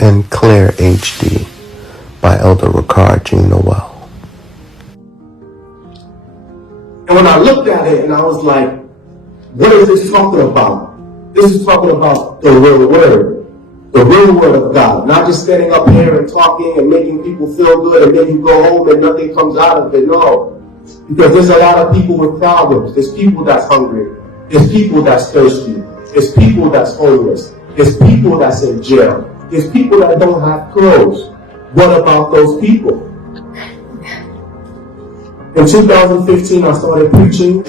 and Clear HD by Elder Rickard Jean-Noel. And when I looked at it and I was like, what is this talking about? This is talking about the real word. The real word of God. Not just standing up here and talking and making people feel good and then you go home and nothing comes out of it. No. Because there's a lot of people with problems. There's people that's hungry. There's people that's thirsty. There's people that's homeless. There's people that's in jail. There's people that don't have clothes. What about those people? In 2015, I started preaching.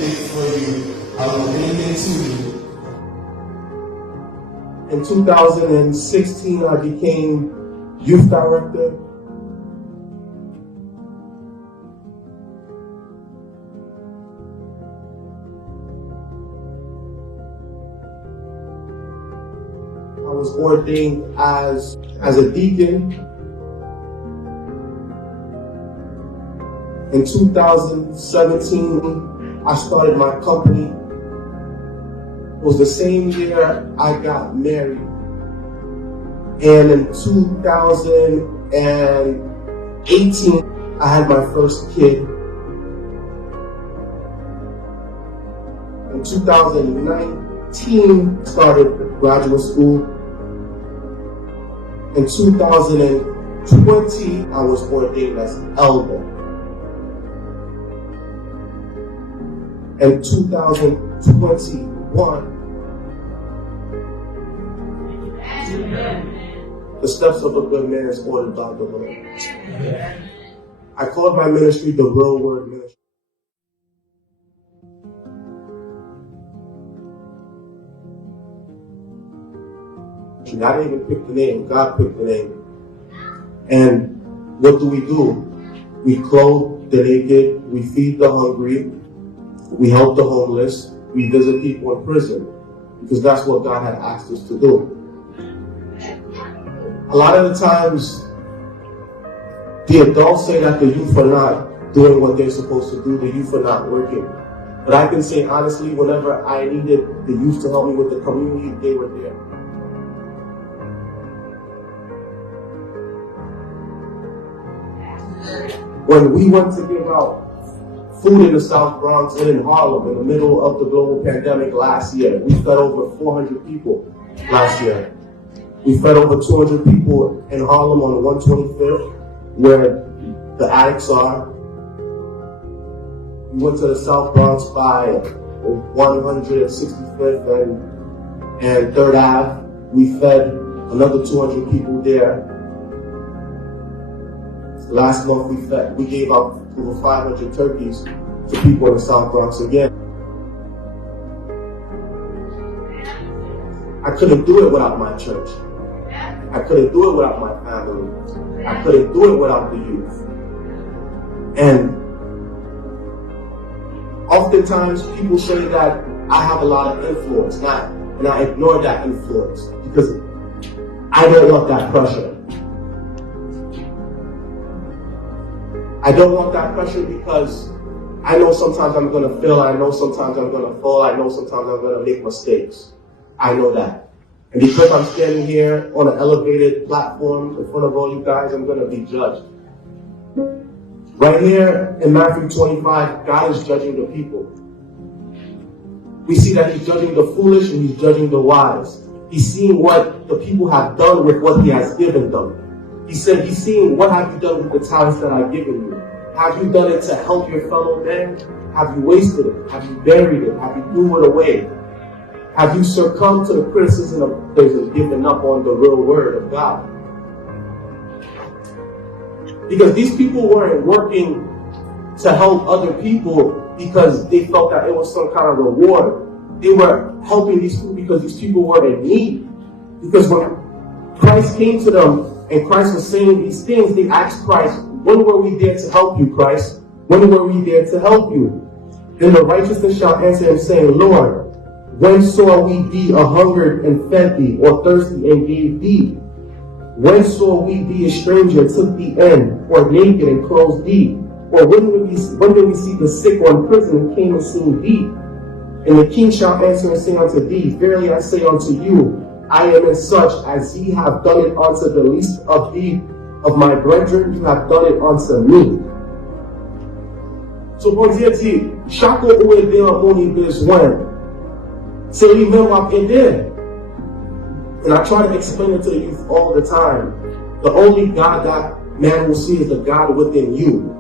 In 2016, I became youth director. I was ordained as a deacon. In 2017, I started my company. It was the same year I got married. And in 2018, I had my first kid. In 2019, started graduate school. In 2020, I was ordained as elder. In 2021, the steps of a good man is ordered by the Lord. I called my ministry the Real Word Ministry. I didn't even pick the name, God picked the name. And what do? We clothe the naked, we feed the hungry, we help the homeless, we visit people in prison, because that's what God had asked us to do. A lot of the times, the adults say that the youth are not doing what they're supposed to do, the youth are not working. But I can say honestly, whenever I needed the youth to help me with the community, they were there. When we went to give out food in the South Bronx and in Harlem in the middle of the global pandemic last year, we fed over 400 people last year. We fed over 200 people in Harlem on 125th, where the addicts are. We went to the South Bronx by 165th and 3rd Ave. We fed another 200 people there. Last month we gave out over 500 turkeys to people in the South Bronx again. I couldn't do it without my church. I couldn't do it without my family. I couldn't do it without the youth. And oftentimes people say that I have a lot of influence, and I ignore that influence because I don't want that pressure. I don't want that pressure because I know sometimes I'm going to fail. I know sometimes I'm going to fall. I know sometimes I'm going to make mistakes. I know that. And because I'm standing here on an elevated platform in front of all you guys, I'm going to be judged. Right here in Matthew 25, God is judging the people. We see that he's judging the foolish and he's judging the wise. He's seeing what the people have done with what he has given them. He said, he's seeing what have you done with the talents that I've given you. Have you done it to help your fellow man? Have you wasted it? Have you buried it? Have you threw it away? Have you succumbed to the criticism of others and given up on the real word of God? Because these people weren't working to help other people because they felt that it was some kind of reward. They were helping these people because these people were in need. Because when Christ came to them and Christ was saying these things, they asked Christ, when were we there to help you, Christ? When were we there to help you? Then the righteous shall answer him, saying, Lord, when saw we thee a hungered and fed thee, or thirsty and gave thee? When saw we thee a stranger and took thee in, or naked and clothed thee? Or when did we see the sick or in prison and came and seen thee? And the king shall answer and say unto thee, verily I say unto you, I am in such as ye have done it unto the least of my brethren, you have done it unto me. So, pour dire, chaque ou aider en mon besoin, c'est lui-même à aider. And I try to explain it to the youth all the time. The only God that man will see is the God within you.